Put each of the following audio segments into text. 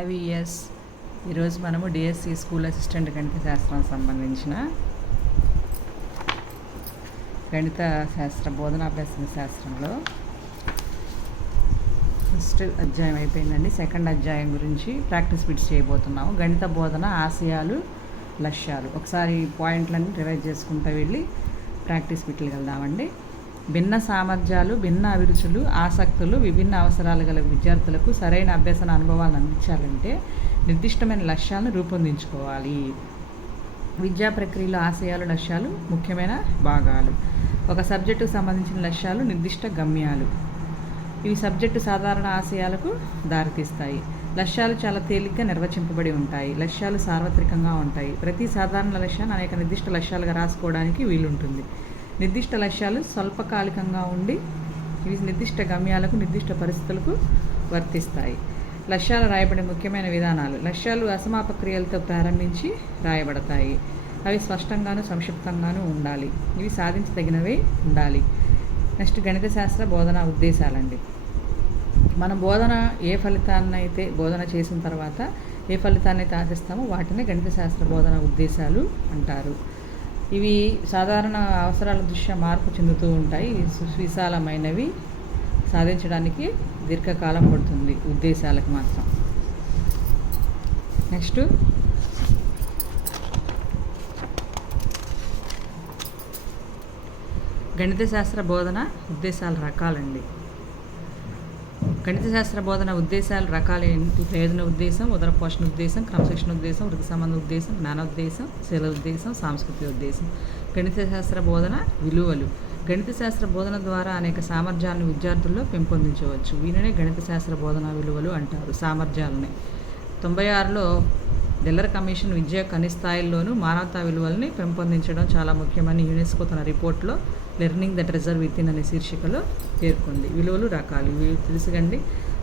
IVS ఈరోజు మనము DSC school assistant గణిత శాస్త్రం సంబంధించిన గణిత శాస్త్ర బోధనాభ్యాసన శాస్త్రంలో ఫస్ట్ అధ్యాయం అయిపోయిందండి. సెకండ్ అధ్యాయం గురించి ప్రాక్టీస్ బిట్స్ చేయబోతున్నాము. గణిత బోధన ఆశయాలు, లక్ష్యాలు. ఒకసారి పాయింట్లన్నీ రివైజ్ చేసుకుంటూ వెళ్ళి ప్రాక్టీస్ బిట్లకు వెళ్దామండి. భిన్న సామర్థ్యాలు, భిన్న అభిరుచులు, ఆసక్తులు, విభిన్న అవసరాలు గల విద్యార్థులకు సరైన అభ్యసన అనుభవాలను అందించాలంటే నిర్దిష్టమైన లక్ష్యాలను రూపొందించుకోవాలి. విద్యా ప్రక్రియలో ఆశయాలు, లక్ష్యాలు ముఖ్యమైన భాగాలు. ఒక సబ్జెక్టుకు సంబంధించిన లక్ష్యాలు నిర్దిష్ట గమ్యాలు. ఇవి సబ్జెక్టు సాధారణ ఆశయాలకు దారితీస్తాయి. లక్ష్యాలు చాలా తేలిగ్గా నిర్వచింపబడి ఉంటాయి. లక్ష్యాలు సార్వత్రికంగా ఉంటాయి. ప్రతి సాధారణ లక్ష్యాన్ని అనేక నిర్దిష్ట లక్ష్యాలుగా రాసుకోవడానికి వీలుంటుంది. నిర్దిష్ట లక్ష్యాలు స్వల్పకాలికంగా ఉండి ఇవి నిర్దిష్ట గమ్యాలకు, నిర్దిష్ట పరిస్థితులకు వర్తిస్తాయి. లక్ష్యాలు రాయబడే ముఖ్యమైన విధానాలు. లక్ష్యాలు అసమాపక క్రియలతో ప్రారంభించి రాయబడతాయి. అవి స్పష్టంగాను సంక్షిప్తంగాను ఉండాలి. ఇవి సాధించదగినవే ఉండాలి. నెక్స్ట్ గణిత శాస్త్ర బోధనా ఉద్దేశాలండి. మనం ఏ ఫలితాన్ని అయితే బోధన చేసిన తర్వాత ఏ ఫలితాన్ని అయితే ఆశిస్తామో వాటిని గణిత శాస్త్ర బోధనా ఉద్దేశాలు అంటారు. ఇవి సాధారణ అవసరాల దృష్ట్యా మార్పు చెందుతూ ఉంటాయి. విశాలమైనవి, సాధించడానికి దీర్ఘకాలం పడుతుంది ఉద్దేశాలకు మాత్రం. నెక్స్ట్ గణిత శాస్త్ర బోధన ఉద్దేశాల రకాలండి. గణిత శాస్త్ర బోధన ఉద్దేశాల రకాలు ఏంటి? ప్రయోజన ఉద్దేశం, ఉదర పోషణ ఉద్దేశం, క్రమశిక్షణ ఉద్దేశం, వృత్తి సంబంధ ఉద్దేశం, జ్ఞానోద్దేశం, శీల ఉద్దేశం, సాంస్కృతిక ఉద్దేశం. గణిత శాస్త్ర బోధన విలువలు. గణిత శాస్త్ర బోధన ద్వారా అనేక సామర్థ్యాలను విద్యార్థుల్లో పెంపొందించవచ్చు. వీటినే గణిత శాస్త్ర బోధన విలువలు అంటారు. సామర్థ్యాలని 96లో డెల్లర్ కమిషన్ విద్య కని స్థాయిల్లోనూ మానవతా విలువల్ని పెంపొందించడం చాలా ముఖ్యమని యునెస్కో తన రిపోర్ట్లో లెర్నింగ్ దట్ రిజర్వ్ వితిన్ అనే శీర్షికలో పేర్కొంది. విలువలు రకాలు ఇవి తెలుసుకండి.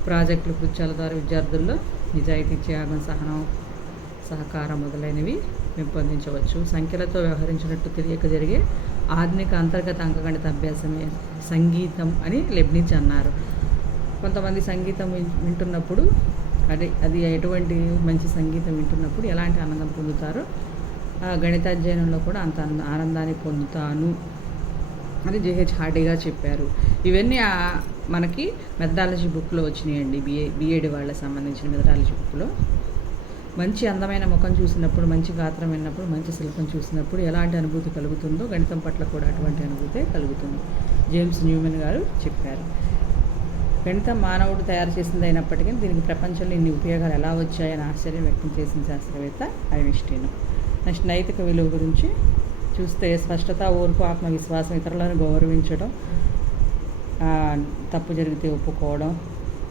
ప్రాజెక్టులు, కృత్యాల ద్వారా విద్యార్థుల్లో నిజాయితీ, త్యాగం, సహనం, సహకారం మొదలైనవి పెంపొందించవచ్చు. సంఖ్యలతో వ్యవహరించినట్టు తెలియక జరిగే ఆధునిక అంతర్గత అంకగణిత అభ్యాసమే సంగీతం అని లెబ్నిజ్ అన్నారు. కొంతమంది సంగీతం వింటున్నప్పుడు అది ఎటువంటి మంచి సంగీతం వింటున్నప్పుడు ఎలాంటి ఆనందం పొందుతారో గణితాధ్యయనంలో కూడా అంత ఆనందాన్ని పొందుతాను అని జేహెచ్ హార్డీగా చెప్పారు. ఇవన్నీ మనకి మెథడాలజీ బుక్లో వచ్చినాయండి. బిఎడ్ వాళ్ళకి సంబంధించిన మెథడాలజీ బుక్లో. మంచి అందమైన ముఖం చూసినప్పుడు, మంచి గాత్రం విన్నప్పుడు, మంచి శిల్పం చూసినప్పుడు ఎలాంటి అనుభూతి కలుగుతుందో గణితం పట్ల కూడా అటువంటి అనుభూతే కలుగుతుంది. జేమ్స్ న్యూమెన్ గారు చెప్పారు. గణితం మానవుడు తయారు చేసింది అయినప్పటికీ దీనికి ప్రపంచంలో ఇన్ని ఉపయోగాలు ఎలా వచ్చాయని ఆశ్చర్యం వ్యక్తం చేసిన శాస్త్రవేత్త ఐన్స్టీన్. నెక్స్ట్ నైతిక విలువ గురించి చూస్తే స్పష్టత, ఓర్పు, ఆత్మవిశ్వాసం, ఇతరులను గౌరవించడం, తప్పు జరిగితే ఒప్పుకోవడం,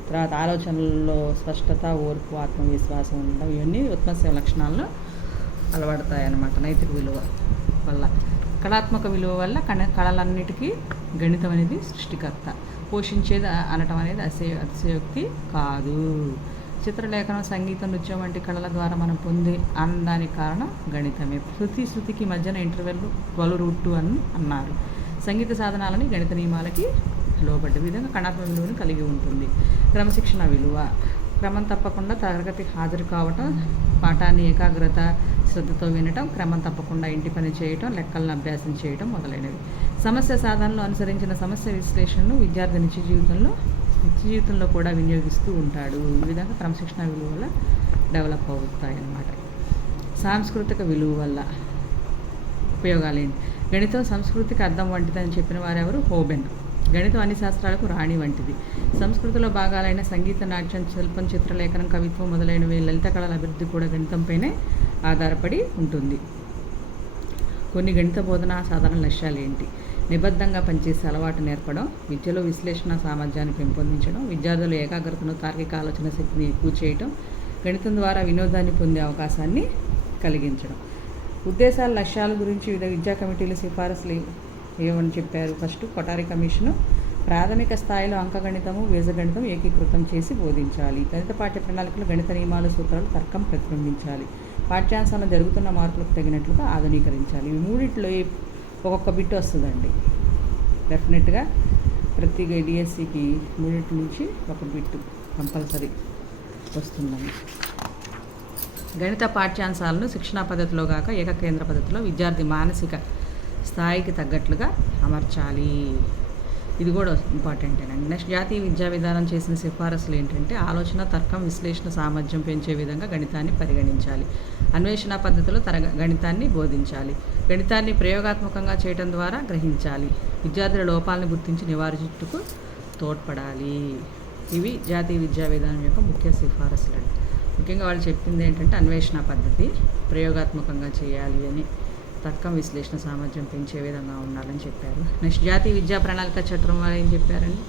తర్వాత ఆలోచనల్లో స్పష్టత, ఓర్పు, ఆత్మవిశ్వాసం ఉండడం ఇవన్నీ ఉత్పత్తి లక్షణాలను అలవడతాయన్నమాట. నైతిక విలువ వల్ల. కళాత్మక విలువ వల్ల కళలన్నిటికీ గణితం అనేది సృష్టికర్త. పోషించేది అనటం అనేది అతిశయోక్తి కాదు. చిత్రలేఖనం, సంగీతం, నృత్యం వంటి కళల ద్వారా మనం పొందే ఆనందానికి కారణం గణితమే. శృతికి మధ్యన ఇంటర్వెల్ 12√2 అని అన్నారు. సంగీత సాధనాలని గణిత నియమాలకి లోబడ్డ విధంగా కణాత్మక విలువను కలిగి ఉంటుంది. క్రమశిక్షణ విలువ. క్రమం తప్పకుండా తరగతికి హాజరు కావటం, పాఠాన్ని ఏకాగ్రత, శ్రద్ధతో వినటం, క్రమం తప్పకుండా ఇంటి పని చేయటం, లెక్కలను అభ్యాసం చేయటం మొదలైనవి. సమస్య సాధనలో అనుసరించిన సమస్య విశ్లేషణను విద్యార్థి నిత్య జీవితంలో కూడా వినియోగిస్తూ ఉంటాడు. ఈ విధంగా క్రమశిక్షణ విలువ వల్ల డెవలప్ అవుతాయి అన్నమాట. సాంస్కృతిక విలువ వల్ల ఉపయోగాలు ఏంటి? గణితం సంస్కృతికి అర్థం వంటిదని చెప్పిన వారెవరు? హోబెన్. గణితం అన్ని శాస్త్రాలకు రాణి వంటిది. సంస్కృతిలో భాగాలైన సంగీత, నాట్యం, శిల్పం, చిత్రలేఖనం, కవిత్వం మొదలైనవి లలిత కళల అభివృద్ధి కూడా గణితంపైనే ఆధారపడి ఉంటుంది. కొన్ని గణిత బోధన సాధారణ లక్ష్యాలు ఏంటి? నిబద్ధంగా పనిచేసే అలవాటు నేర్పడం, విద్యలో విశ్లేషణ సామర్థ్యాన్ని పెంపొందించడం, విద్యార్థుల ఏకాగ్రతను, తార్కిక ఆలోచన శక్తిని ఎక్కువ చేయడం, గణితం ద్వారా వినోదాన్ని పొందే అవకాశాన్ని కలిగించడం. ఉద్దేశాల, లక్ష్యాల గురించి వివిధ విద్యా కమిటీలు సిఫారసులు ఏమని చెప్పారు? ఫస్ట్ కొఠారి కమిషను ప్రాథమిక స్థాయిలో అంకగణితము, బీజగణితం ఏకీకృతం చేసి బోధించాలి. గణిత పాఠ్య ప్రణాళికలు గణిత నియమాలు, సూత్రాలు, తర్కం ప్రతిబింబించాలి. పాఠ్యాంశాల్లో జరుగుతున్న మార్పులకు తగినట్లుగా ఆధునీకరించాలి. ఇవి మూడిట్లో ఒక్కొక్క బిట్ వస్తుందండి. డెఫినెట్గా ప్రతి డిఎస్సికి 3 నుంచి 1 బిట్ కంపల్సరీ వస్తుందండి. గణిత పాఠ్యాంశాలను శిక్షణా పద్ధతిలో కాక ఏకకేంద్ర పద్ధతిలో విద్యార్థి మానసిక స్థాయికి తగ్గట్లుగా అమర్చాలి. ఇది కూడా ఇంపార్టెంటేనండి. నెక్స్ట్ జాతీయ విద్యా విధానం చేసిన సిఫారసులు ఏంటంటే ఆలోచన, తర్కం, విశ్లేషణ సామర్థ్యం పెంచే విధంగా గణితాన్ని పరిగణించాలి. అన్వేషణ పద్ధతిలో గణితాన్ని బోధించాలి. గణితాన్ని ప్రయోగాత్మకంగా చేయడం ద్వారా గ్రహించాలి. విద్యార్థుల లోపాలను గుర్తించి నివారించుటకు తోడ్పడాలి. ఇవి జాతీయ విద్యా విధానం యొక్క ముఖ్య సిఫారసులు. ముఖ్యంగా వాళ్ళు చెప్పింది ఏంటంటే అన్వేషణ పద్ధతి ప్రయోగాత్మకంగా చేయాలి అని, తర్కం, విశ్లేషణ సామర్థ్యం పెంచే విధంగా ఉండాలని చెప్పారు. నెక్స్ట్ జాతీయ విద్యా ప్రణాళిక చట్టం వాళ్ళు ఏం చెప్పారండి,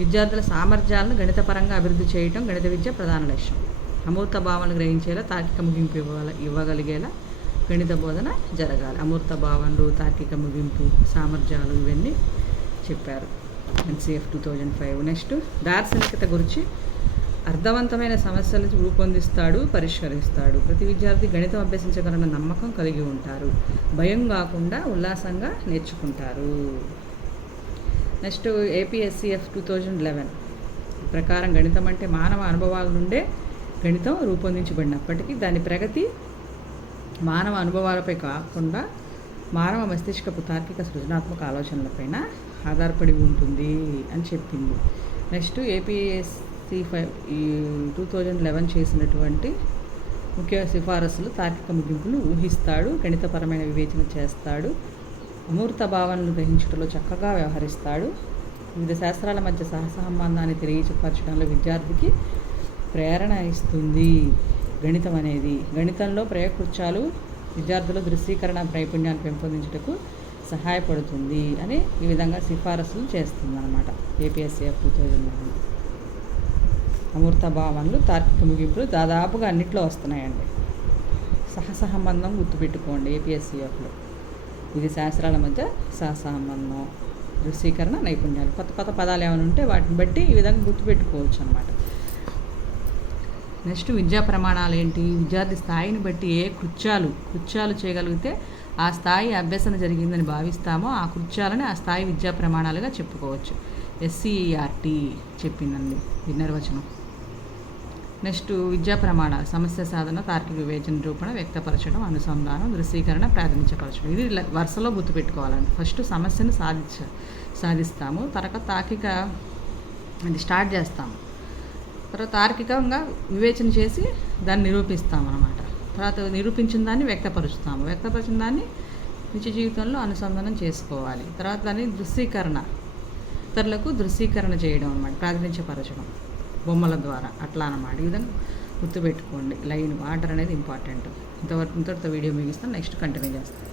విద్యార్థుల సామర్థ్యాలను గణితపరంగా అభివృద్ధి చేయడం గణిత విద్య ప్రధాన లక్ష్యం. అమూర్త భావనలు గ్రహించేలా, తార్కిక ముగింపు ఇవ్వగలిగేలా గణిత బోధన జరగాలి. అమూర్త భావనలు, తార్కిక ముగింపు, సామర్థ్యాలు ఇవన్నీ చెప్పారు NCF 2005. నెక్స్ట్ దార్శనికత గురించి అర్థవంతమైన సమస్యలను రూపొందిస్తాడు, పరిష్కరిస్తాడు. ప్రతి విద్యార్థి గణితం అభ్యసించగలన్న నమ్మకం కలిగి ఉంటారు. భయం కాకుండా ఉల్లాసంగా నేర్చుకుంటారు. నెక్స్ట్ APSCF 2011 ప్రకారం గణితం అంటే మానవ అనుభవాల నుండే గణితం రూపొందించబడినప్పటికీ దాని ప్రగతి మానవ అనుభవాలపై కాకుండా మానవ మస్తిష్కపు తార్కిక సృజనాత్మక ఆలోచనలపైన ఆధారపడి ఉంటుంది అని చెప్పింది. నెక్స్ట్ APSC 2011 చేసినటువంటి ముఖ్య సిఫారసులు తార్కిక ముగింపులు ఊహిస్తాడు, గణితపరమైన వివేచన చేస్తాడు, అమూర్త భావనలు గ్రహించుటలో చక్కగా వ్యవహరిస్తాడు, వివిధ శాస్త్రాల మధ్య సహసంబంధాన్ని తెలియపరచడంలో విద్యార్థికి ప్రేరణ ఇస్తుంది. గణితం అనేది గణితంలో ప్రయోగకృత్యాలు విద్యార్థుల దృశ్యీకరణ నైపుణ్యాన్ని పెంపొందించుటకు సహాయపడుతుంది అని ఈ విధంగా సిఫారసులు చేస్తుంది అన్నమాట APSCF 2011. అమూర్త భావనలు, తార్కిక ముగింపులు దాదాపుగా అన్నిట్లో వస్తున్నాయండి. సహసంబంధం గుర్తుపెట్టుకోండి APSCFలో. ఇది శాస్త్రాల మధ్య సహసంబంధం, దృశ్యీకరణ నైపుణ్యాలు, కొత్త కొత్త పదాలు ఏమైనా ఉంటే వాటిని బట్టి ఈ విధంగా గుర్తుపెట్టుకోవచ్చు అన్నమాట. నెక్స్ట్ విద్యా ప్రమాణాలు ఏంటి, విద్యార్థి స్థాయిని బట్టి ఏ కృత్యాలు చేయగలిగితే ఆ స్థాయి అభ్యసన జరిగిందని భావిస్తామో ఆ కృత్యాలని ఆ స్థాయి విద్యా ప్రమాణాలుగా చెప్పుకోవచ్చు. SCERT చెప్పిందండి ఈ నిర్వచనం. నెక్స్ట్ విద్యా ప్రమాణాలు సమస్య సాధన, తార్కిక వివేచన, నిరూపణ, వ్యక్తపరచడం, అనుసంధానం, దృశ్యీకరణ, ప్రాతినిధ్యపరచడం. ఇది వరుసలో గుర్తుపెట్టుకోవాలండి. ఫస్ట్ సమస్యను సాధిస్తాము, తర్వాత తార్కిక అది స్టార్ట్ చేస్తాము, తర్వాత తార్కికంగా వివేచన చేసి దాన్ని నిరూపిస్తాం అన్నమాట. తర్వాత నిరూపించిన దాన్ని వ్యక్తపరిచిన దాన్ని నిత్య జీవితంలో అనుసంధానం చేసుకోవాలి. తర్వాత దాన్ని ఇతరులకు దృశ్యీకరణ చేయడం అన్నమాట, ప్రాతినిధ్యపరచడం బొమ్మల ద్వారా అట్లా అన్నమాట. ఈ విధంగా గుర్తుపెట్టుకోండి. లైన్ ఆర్డర్ అనేది ఇంపార్టెంట్. ఇంతవరకు వీడియో ముగిస్తాను. నెక్స్ట్ కంటిన్యూ చేస్తాను.